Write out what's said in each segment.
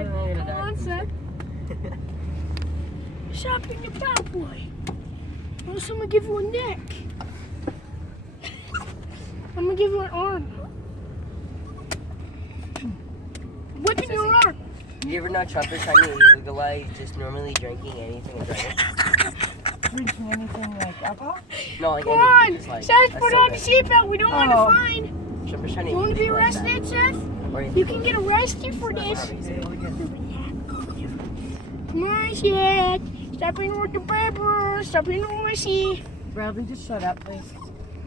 on. Come on, Seth. Stop being a bad boy. Or else I'm gonna give you a neck. I'm gonna give you an arm. Whipping your arm. You ever know Trump is trying to legalize just normally drinking anything and driving? Drinking anything like alcohol? No, like Come anything. on. Just like Seth, a put on the soda. seatbelt. We don't want to fine. Trump is trying to You want to be legalize that. arrested, Seth? Or You can get arrested for this. Come on, Seth. Stop being with the paper. Stop being noisy. Bradley, just shut up, please.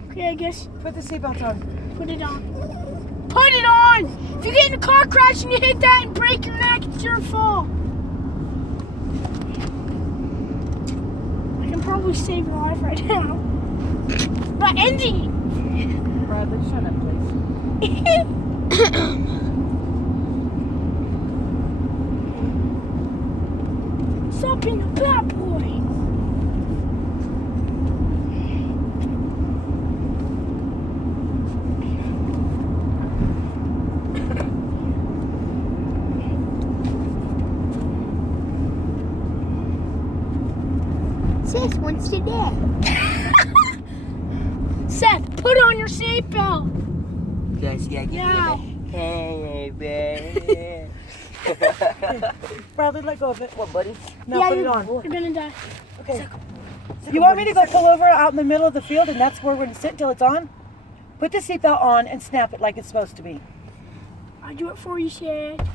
Okay, I guess. Put the seatbelt on. Put it on. Put it on! If you get in a car crash and you hit that and break your neck, it's your fault. I can probably save your life right now. By ending Bradley, shut up, please. it. Stop being a bad boy. Seth wants to death. Seth, put on your seatbelt. Yes, yeah, give Now. me a hey, baby. Bradley, let go of it. What, buddy? No, Yeah, put it you're on. gonna die. Okay. You want me to go pull over out in the middle of the field and that's where we're going to sit until it's on? Put the seatbelt on and snap it like it's supposed to be. I'll do it for you, Seth.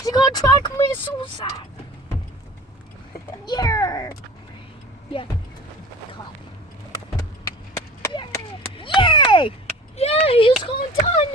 He's gonna try to commit suicide. Yeah. Yeah. Yeah. Yay! Yeah, he's gonna die